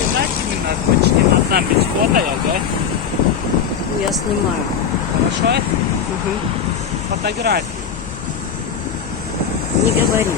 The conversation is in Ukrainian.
связать именно, почти нам без фото, да? Я снимаю. Хорошо? Угу. Фотографии. Не говори.